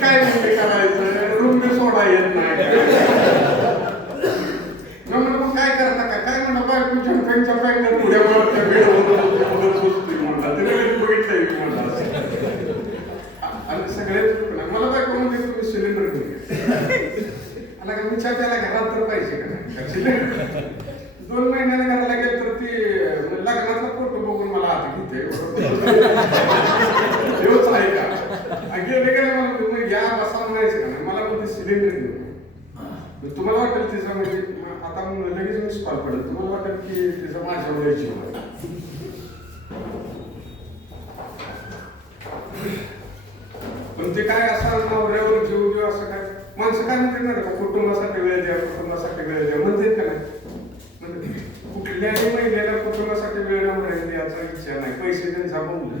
काय म्हणजे करायचं रूम बी सोडा येत नाही. म्हणलं मग काय करता काय म्हणलं बायको झंकांच्या बँकेत पुढे वळत्या वेळ म्हणला ते बघितलंय म्हणला आणि सगळे मला बायको म्हणजे तुम्ही सिलेंडर घेऊन आला का मी त्याला घरात तर पाहिजे का नाही सिलेंडर 2 महिन्याला घराला गेलं तर ती लग्नाचा फोटो बघून मला आधी घेते एवढंच आहे का गेले गेले मला या बसा म्हणायचं का नाही मला म्हणजे सिलेंडर घेऊन तुम्हाला वाटेल तिचा म्हणजे आता लगेच मिस कॉल पडेल तुम्हाला वाटेल की तिचा माझ्यावर जीव आहे. पण ते काय असं नवऱ्यावर जीव असं काय माणसं काय म्हणतात का कुटुंबासाठी वेळ द्या कुटुंबासाठी वेळ द्या म्हणतात का नाही म्हणजे कुठल्याही महिन्याला कुटुंबासाठी वेळ नवऱ्याने द्यायचा शिष्या नाही, पैसे त्यांचा बोलले.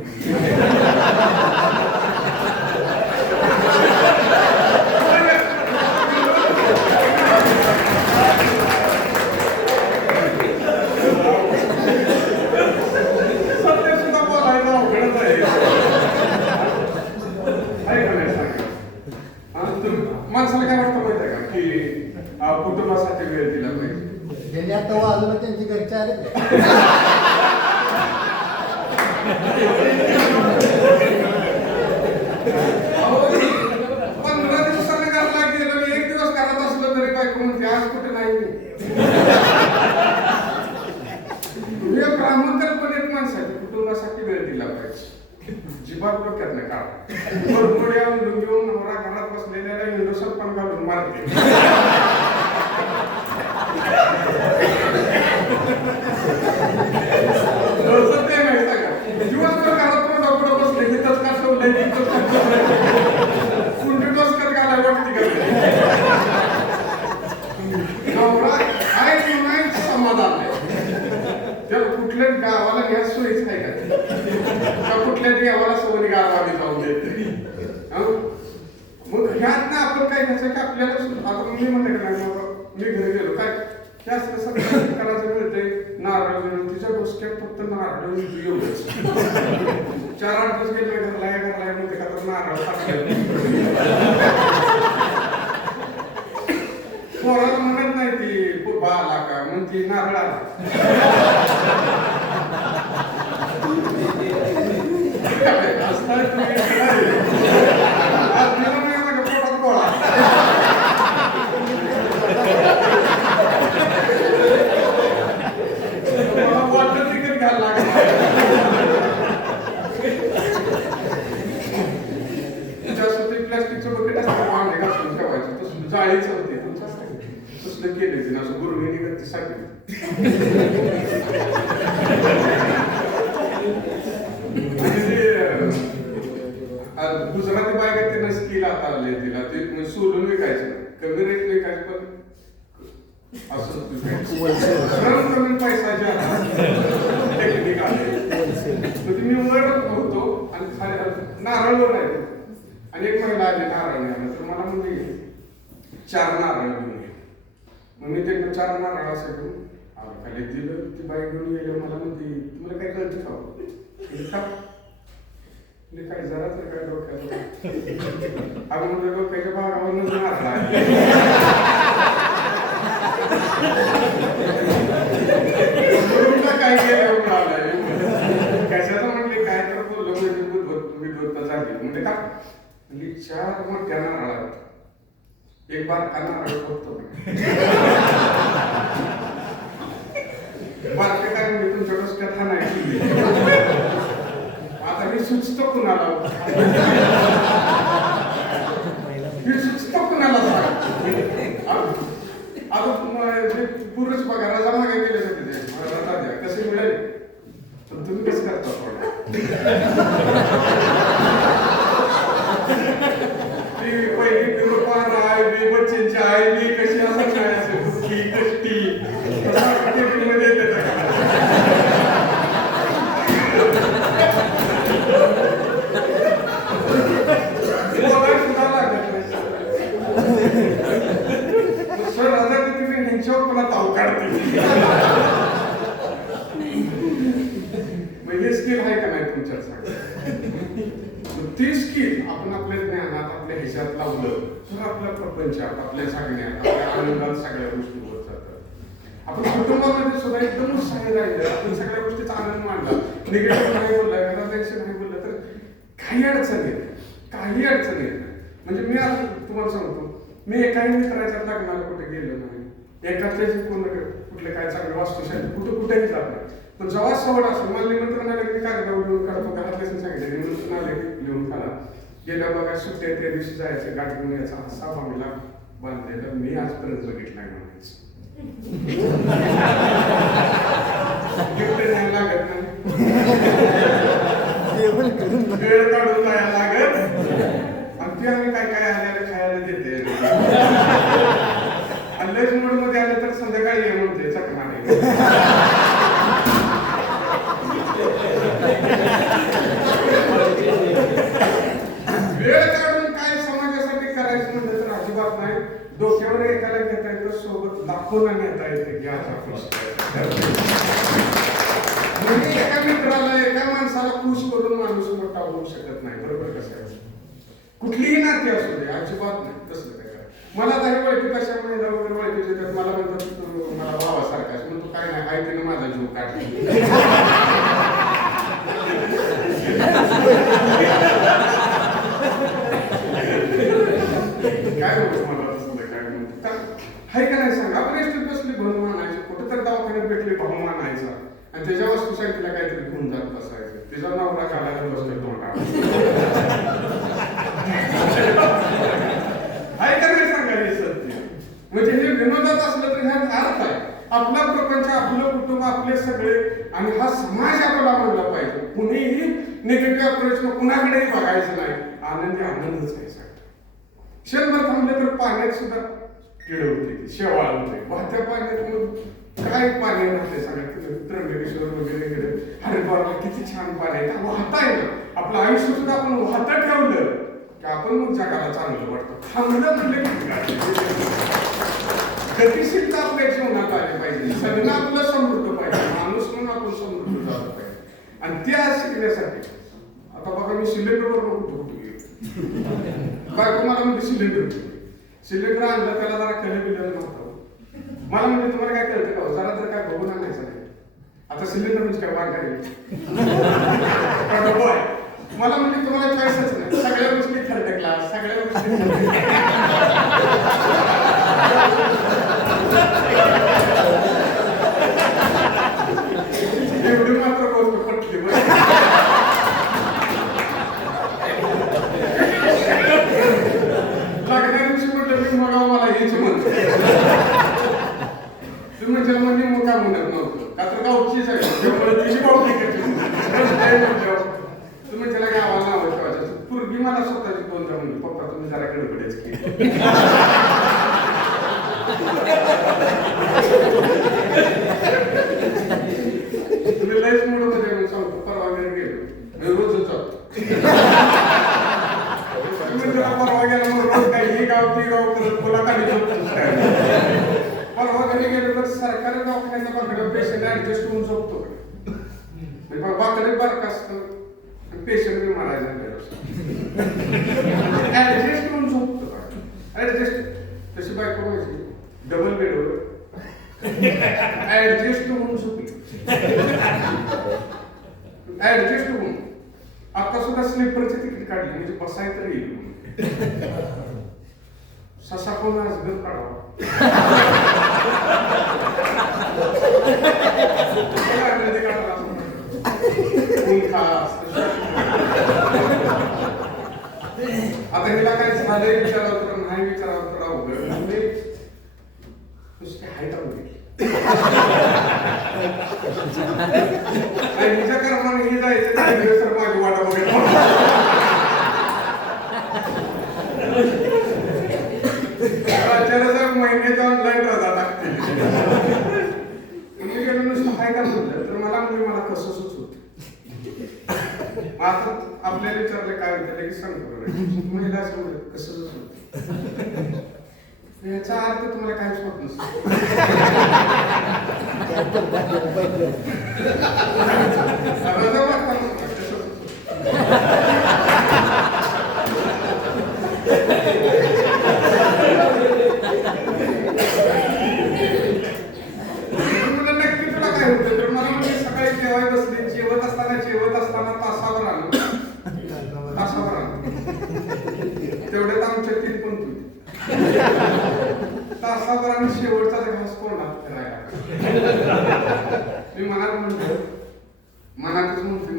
सत्य सुद्धा बोलायचं अवघडच आहे. आहे का नाही सांगा? माणसाला काय वाटतं माहिती आहे का की कुटुंबासाठी वेळ दिला पाहिजे. ज्यांनी आता वाजवलं त्यांची घरचे आले. 15 दिवसाने घरला गेलो, 1 दिवस घरात असलो तरी बायको म्हणते आज कुठे नाही. हे ब्राह्मण कल्पनेत माणसाची कुटुंबासाठी वेळ दिला पाहिजे. जिबात डोक्यात नाही काढ. बडबड्या लुंगीवर नवरा घरात बसलेल्याला इंडोसर पण घालून मारते. ते नाही सांगा. दिवसभर घरात पण डोकडं बसले तिथंच का ठेवलंय तिथंच का ठेवलंय. कुंडी डोसकर घालायला वाटते का नवरा काय नाही समाधान नाही. त्याला कुठल्याच गावाला घ्या सोयीच नाही का कुठल्या देवाला सवनी गावाला जाऊन देत. मग ह्यात ना आपण काय घ्यायचं की आपल्याला आता मी म्हणलं का नाही बाबा मी घरी गेलो काय जास्त सगळं करायचं मिळतंय नारळ घेऊन तिच्या डोसक्यात फक्त नारळ एवढंच 4-8 दिवस गेले घरला म्हणते का तर नारळ पोराला म्हणत नाही ती बा आला का म्हणते नारळ आला. वॉटर तिकीट घ्यायला लागलं. त्याच्यासाठी प्लास्टिकचं बकेट असतं भांडे घासून ठेवायचं तसं जाळीचं होते तसलं केलं तिने असं गुरुविनी गतीसाठी. गुजराती बायका तिनं स्किल हाताळले तिला ते सोलून विकायचं कमी रेट विकायचं पण असं श्रम कमी पैसा जे टेक्निक आहे मी वर होतो आणि नारळवर आहे आणि एक महिला आली नारळ न्यायला तर मला म्हणजे 4 नारळ घेऊन ये. मग मी त्यांना 4 नारळ असं घेऊन खाली दिलं. ती बाई घेऊन गेली मला म्हणते तुम्हाला काय कळतं का काय जरा तर काय डोक्यात अगं म्हणजे डोक्याच्या भागावर नारळ काय केलं कशाचं म्हणले काय तर बोललो म्हणजे विद्वत्ता झाली म्हणजे का 4 मोठ्या नारळात एक बारका नारळ बघतो बारका काय म्हणजे तुमच्या डोसक्यात हा नाही आता मी सुचतो कुणाला आता पुरुष बघा रजा मागे गेले होते ते रजा द्या कसे मिळेल पण तुम्ही कसं करता पहिली निरूपण आहे मी बच्चेंची आई मी कशी असं काय असेल दुःखी कष्टी मध्ये येते सुद्धा लागत सर राजा तुम्ही ह्यांच्यावर पुन्हा ताव काढते म्हणजे स्किल आहे का नाही तुमच्यात ती स्किल आपण आपल्या ज्ञानात आपल्या ह्याच्यात लावलं तर आपल्या प्रपंचात आपल्या सगळ्यात आपल्या आनंदात सगळ्या गोष्टी होत जातात. आपण कुटुंबामध्ये सुद्धा एकदम उत्साही राहिलं आपण सगळ्या गोष्टीचा आनंद मांडला निगेटिव्ह नाही बोलला घरापेक्षा नाही बोललं तर काही अडचण येत काही अडचण येत नाही. म्हणजे मी आता तुम्हाला सांगतो मी एकाही मित्राच्या लग्नाला कुठे गेलो नाही एकाच्याची कुठले काय चांगले वास्तुशास्त्र कुठेही जात नाही पण जेव्हा सवड असतो मला निमंत्रण आलं की कागदावर लिहून काढतो घरातल्या सांगितलं निमंत्रण आले लिहून काढा गेल्या बघा सुट्ट्या त्या दिवशी जायचं गाठ घेऊन यायचा असा बंगला बांधलेला मी आजपर्यंत बघितला नाही म्हणायचं गिफ्ट नाही लागत नाही वेळ काढून जायला लागत आणि ते आम्ही काय काय आल्याला खायला देते आणि लस मूड मध्ये आलं तर संध्याकाळी ये म्हणते चकमा वेळ काढून काय समाजासाठी करायचं म्हणलं तर अजिबात नाही. डोक्यावर एकाला घेता येतं, सोबत लाखोला नेता येते की आज आपण म्हणजे एका मित्राला एका माणसाला खुश करून माणूस मोठा होऊ शकत नाही. बरोबर कसं आहे? कुठलीही नाती असू दे, अजिबात नाही तसलं काय करा. मला काही ओळखी कशा महिला वगैरे ओळखीचे तर मला म्हणतात तू मला भावासारखा म्हणतो काय नाही आहे तिने माझा जीव काढला. काय होतं मला तसलं काय म्हणतो हाय का नाही सांग. आपण एसटीत बसले भाऊ मानायचे, कुठं तर दवाखान्यात भेटले भाऊ मानायचा आणि त्याच्या वस्तूसाठी काहीतरी घेऊन जात बसायचं. त्याचा नवरा घालायला बसले तोंडावर. हाय का नाही सांगा हे सत्य. म्हणजे हे विनोदात असलं तर ह्यात अर्थ आहे. आपला प्रपंच, आपलं कुटुंब, आपले सगळे आणि हा समाज आपल्याला म्हणला पाहिजे. कुणीही निगेटिव्ह अप्रोच कुणाकडेही बघायचं नाही. आनंदी आनंदच आहे सगळं. क्षणभर थांबले तर पाण्यात सुद्धा किड होते, शेवाळ होते. वाहत्या पाण्यात काय पाणी राहते सगळ्यात त्र्यंबकेश्वर वगैरे गेले हरिद्वारला किती छान पाणी आहे. वाहताय ना आपलं आयुष्य सुद्धा आपण वाहत ठेवलं की आपण मग जगाला चांगलं वाटतं. थांबलं म्हणलं की गतिशीलता आपल्या जीवनात आली पाहिजे. सगळं आपलं समृद्ध पाहिजे, माणूस म्हणून आपण समृद्ध झालं पाहिजे. आणि ते आज शिकण्यासाठी आता बघा मी सिलेंडरवर कुठं गेलो बायको मला म्हणजे सिलेंडर आणलं त्याला जरा कल बिलं नव्हतं. मला म्हणजे तुम्हाला काय कळतं का जरा तर काय बघून आणायचं नाही. आता सिलेंडर म्हणजे काय मार्ग आहे मला म्हणजे तुम्हाला चॉईसच नाही. सगळ्या गोष्टी थर्ड क्लास, सगळ्या गोष्टी एवढी मात्र गोष्ट पटली. लागल्या दिवशी म्हटलं मी मग मला हेच म्हणतो तुम्ही म्हणजे म्हणजे मग काय म्हणत नव्हतं का तर गावचीच आहे त्यामुळे तिची गावची तुम्ही त्याला गावाला नाव ठेवायचं. पूर्वी मला स्वतःची दोनदा म्हणली पप्पा तुम्ही जरा गडबडच की तुम्ही लयच मूड मध्ये म्हणून सांगतो. परवा घरी गेलो मी रोजच जातो. तुम्ही त्याला परवा गेला मग रोज काही ही गाव ती गाव करत बोला खाली परवा घरी गेलो तर सरकारी दवाखान्याचा बाकडे पेशंट ऍडजस्ट होऊन झोपतो. बाकडे बारक असतं पेशंट बी मारायचा ऍडजस्ट होऊन झोपतो. ऍडजस्ट तशी बायको व्हायची डबल बेडवर ऍडजस्ट होऊन झोपली. ऍडजस्ट होऊन आता सुद्धा स्लीपरची तिकीट काढली म्हणजे बसाय तर येईल. ससा कोण आज घर काढावा आता हिला काय झालंय विचारावं तर नाही विचारावं तर अवघड म्हणजे नुसते हाय का हिच्या कर्माने ही जायचं सर माझी वाटा बघेल. महिन्याच्या ऑनलाईन रजा लागते. मी गेलो नुसतं हाय का म्हटलं तर मला म्हणजे मला कसं सुचवत. आता आपल्याला विचारलं काय होतं की सांगतो महिला असं म्हणत कसं सुचवत याचा अर्थ तुम्हाला काहीच होत नसतो. नक्की तुला काय होतं तर मला म्हणजे सकाळी जेवाय बसले जेवत असताना तासावर आलो तेवढ्यात आमच्या तीन पण तू तासावर आणि शेवटचा घास कोणात फिरायला मी मनात म्हणतो मनातच म्हणतो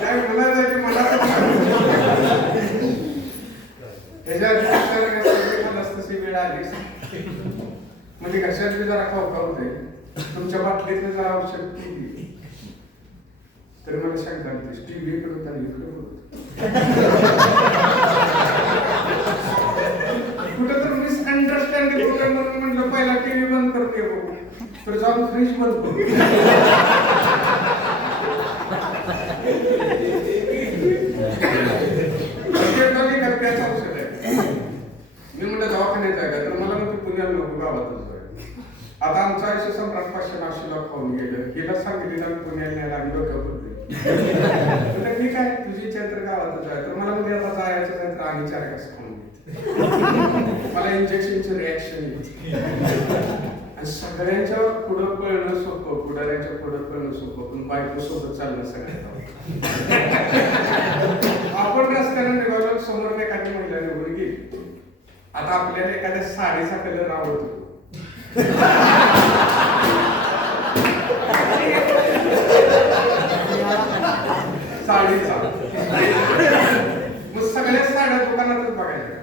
काय म्हणायचं की मनात तशी वेळ आली म्हणजे घशात जरा खावते तुमच्या बाटलीतलं जरा औषध पिली तर मला शंका होती टीव्ही कडून त्याला इकडे कुठं तर मिसअंडरस्टँडिंग म्हणून म्हटलं पहिला टीव्ही बंद करते बघू तर जाऊन फ्रीज बंद करू. त्याचं औषध आहे. मी म्हटलं दवाखान्यात आहे का, तर मला म्हणते पुण्याला नको, गावातच आहे. आता आमचं आयुष्य सम्राट 500-900 खाऊन गेलं. हिला सांगितलं आणि पुण्याला न्यायला आणि डोक्यावर पडले. म्हटलं ठीक आहे, तुझी इच्छा तर गावातच आहे. तर मला म्हणजे आता जायचं नाही तर आणि 4 घास खाऊन घेते. मला इंजेक्शनची रिॲक्शन येते. आणि सगळ्यांच्या पुढं पळणं सोपं, पुढाऱ्यांच्या पुढं पळणं सोपं, पण बायको सोबत चालणं सगळ्यात आपण रस्त्याने निघालो, समोर एखादी महिला निघून गेली. आता आपल्याला एखाद्या साडीचा कलर आवडतो, साडीचा, मग सगळ्या साड्या दुकानातच बघायच्या.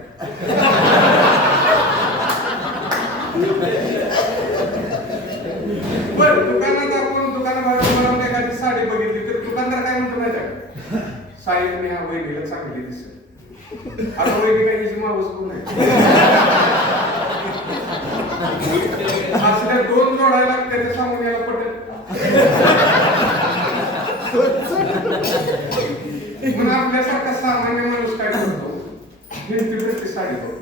बरं, दुकानात एखादी साडी बघितली तर दुकानदार काय म्हणतो माहिती आहे, साडीने ह्या वहिनीला चांगली दिसेल. आता वहिनी काही हिची मावस पण नाही. असल्या 2 जोडायला लागते ते सांगून याला पटेल. म्हणून आपल्यासारखा सामान्य माणूस काय करतो, ती साडी बघ,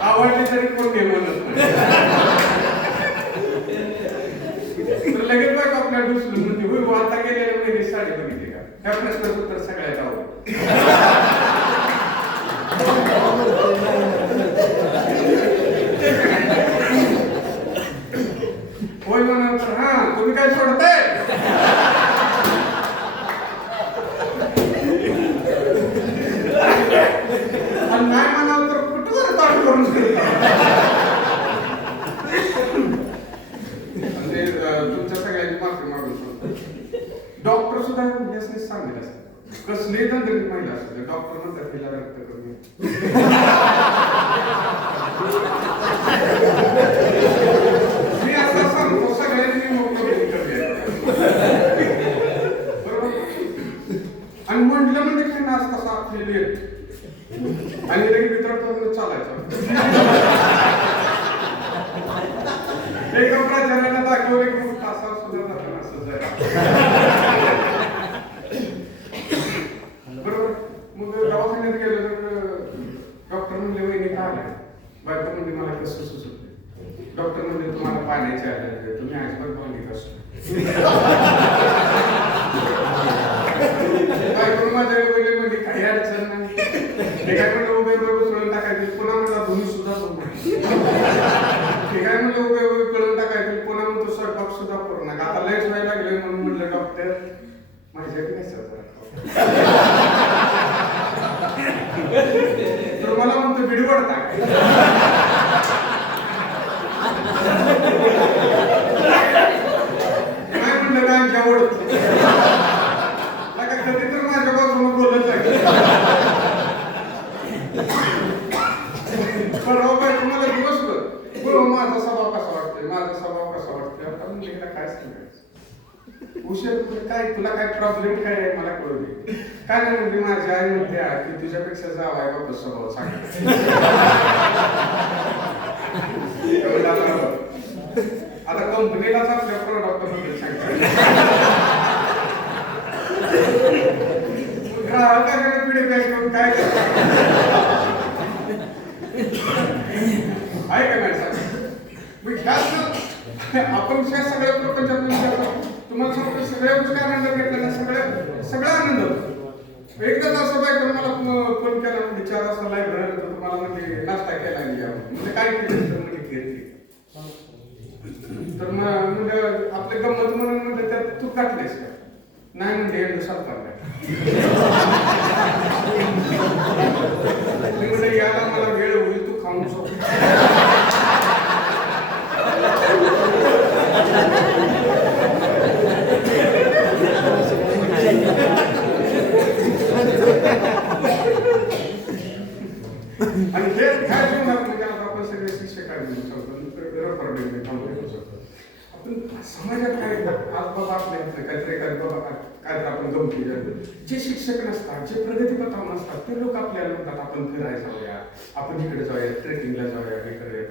आवडली तरी कोण घे म्हणत नाही. तर लगेच बघ आपल्या दुसरं म्हणजे होय आता गेलेल्या महिने साडी बघितली का, ह्या प्रश्नाचं उत्तर सगळ्यात आवडतं. होय म्हणाल तर हा तुम्ही काय सोडताय. आणि नाही म्हणाल तर कुठवर ताट करून म्हणजे तुमच्या सगळ्यांची माफी मागून शकतो. डॉक्टर सुद्धा यासने सांगितलं असतं, कसली तंत्रित महिला असते, डॉक्टर म्हणतात तिला रक्त कमी. मी आता सांगतो सगळ्यांनी मोठं बरोबर. आणि म्हटलं म्हणजे काही नाच कसा आपलेली आणि लगेच मित्रांकडून चालायचं. एका प्राचार्याला दाखवलं की तासावर सुद्धा जाताना असं जायला. बरोबर. मग दवाखान्यात गेलो तर डॉक्टर म्हणले वहिनी का आल्या, बायको म्हणजे मला कसं सुचत. डॉक्टर म्हणजे तुम्हाला पाण्याचे आले, तुम्ही आजवर भावनिक असतो. बायको माझ्याकडे वहिनी म्हणजे काही अडचण नाही, काय म्हणलं उभे उचलून टाकायचे, पुन्हा म्हणला धुणी सुद्धा ठीक आहे म्हणजे उभे कळून टाकायचे, पुन्हा म्हणतो स्वयंपाक सुद्धा करू नका. आता लयच व्हायला लागले म्हणून म्हणलं डॉक्टर माझ्याकडे नाही तर मला म्हणतो बिडवड टाकाय. काय म्हणलं काय जवळ कधी तर माझ्या बाजूला बोलत आहे. तुम्हाला दिवसभर माझा स्वभाव कसा वाटतोय, माझा स्वभाव कसा वाटतोय, आता म्हणजे काय सांगायचं. उशीर काय तुला काय प्रॉब्लेम काय आहे मला कळू दे. काय नाही म्हणजे माझी आई म्हणते की तुझ्यापेक्षा जावाय बाबा स्वभाव चांगला. आता कंपनीलाच आपल्या प्रॉडक्टबद्दल सांगायचं, ग्राहकाकडे फीडबॅक घेऊन काय आहे का नाही आपण सगळ्या प्रपंचात तुम्हाला सांगतो सगळ्या गोष्टी आनंद घेतला, सगळा आनंद होतो. एकदाच असं बायको मला फोन केला म्हणजे 4 वाजता लाईब्ररी तुम्हाला म्हणजे नाश्ता केला म्हणजे काय केलं तर मग आपले गंमत म्हणून म्हणजे त्यात तू काटलेस का नाही म्हणजे एवढं सरकार म्हणजे याला मला वेळ होईल तू खाऊन आणि हे काय जीवनात म्हणजे आपण सगळे शिक्षक आपण समाजात काय आज बाबा आपल्या काहीतरी काय आपण गमती जे शिक्षक नसतात, जे प्रगतीपथावर नसतात ते लोक आपल्याला म्हणतात आपण फिरायला जाऊया, आपण इकडे जाऊया, ट्रेकिंगला जाऊया, हे करूया.